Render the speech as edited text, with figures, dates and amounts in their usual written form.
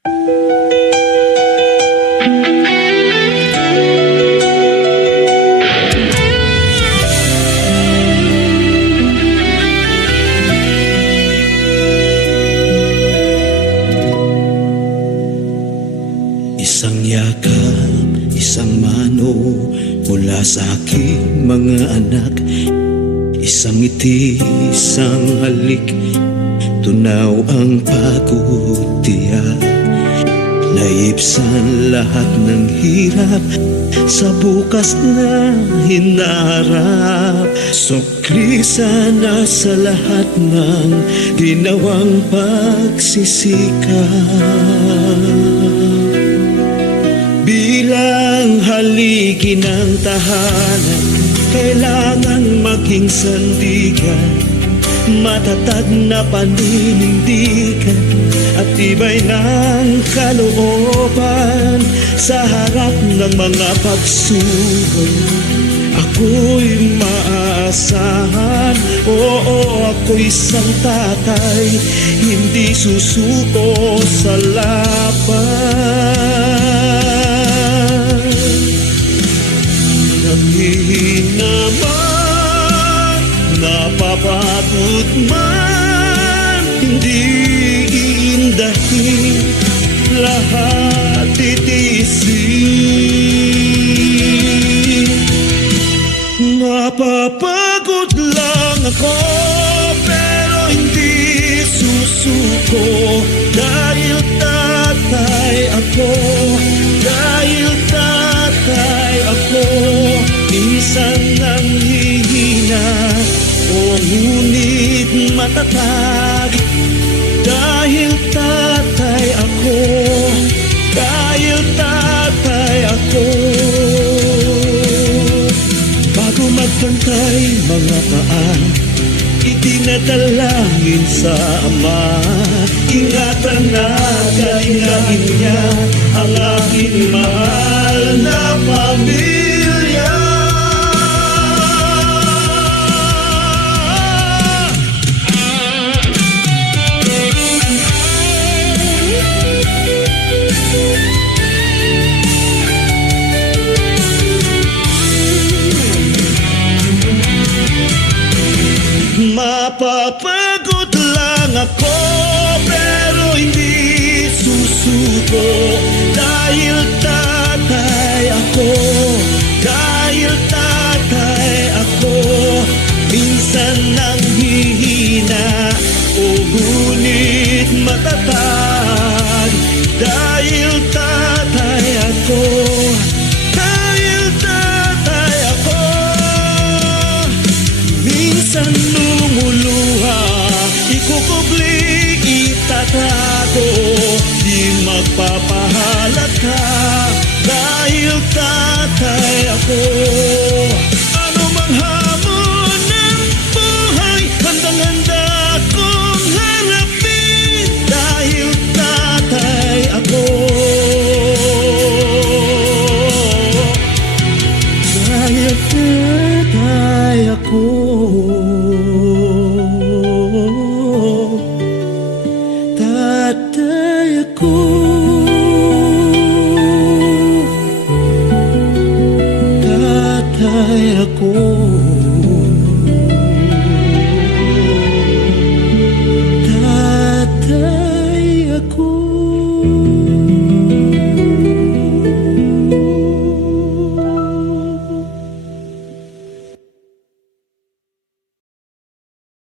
Isang yakap, isang mano mula sa aking mga anak. Isang ngiti, isang halik, tunaw ang pagod tiyak. Naibsan lahat ng hirap sa bukas na hinaharap. Suklisa na sa lahat ng ginawang pagsisikap. Bilang haligi ng tahanan, kailangan maging sandigan, matatag na paninindigan at tibay ng kalooban. Sa harap ng mga pagsubok, ako'y maaasahan. Oo, ako'y isang tatay, hindi susuko sa laban. Nangihina man, napapagod man, hindi iindahin, lahat titiisin. Mapapagod lang ako, pero hindi susuko. Dahil tatay ako, dahil tatay ako. Minsan nanghihina, ngunit matatag. Dahil tatay ako, dahil tatay ako. Bago magpantay mga paa, idinadalangin sa Ama. Ingatan na galingain niya ang aking mahal na pamilya. Mapapagod lang ako, pero hindi susuko. Dahil tatay ako, dahil tatay ako. Minsan nanghihina, ngunit matatag. Dahil tatay ako, dahil tatay ako. Minsan lumuluha, ikukubli, itatago, di magpapahalata. Dahil tatay ako. Ano mang hamon ng buhay, handang-handa kong harapin. Dahil tatay ako, dahil tatay ako. Tatay ako, tatay ako.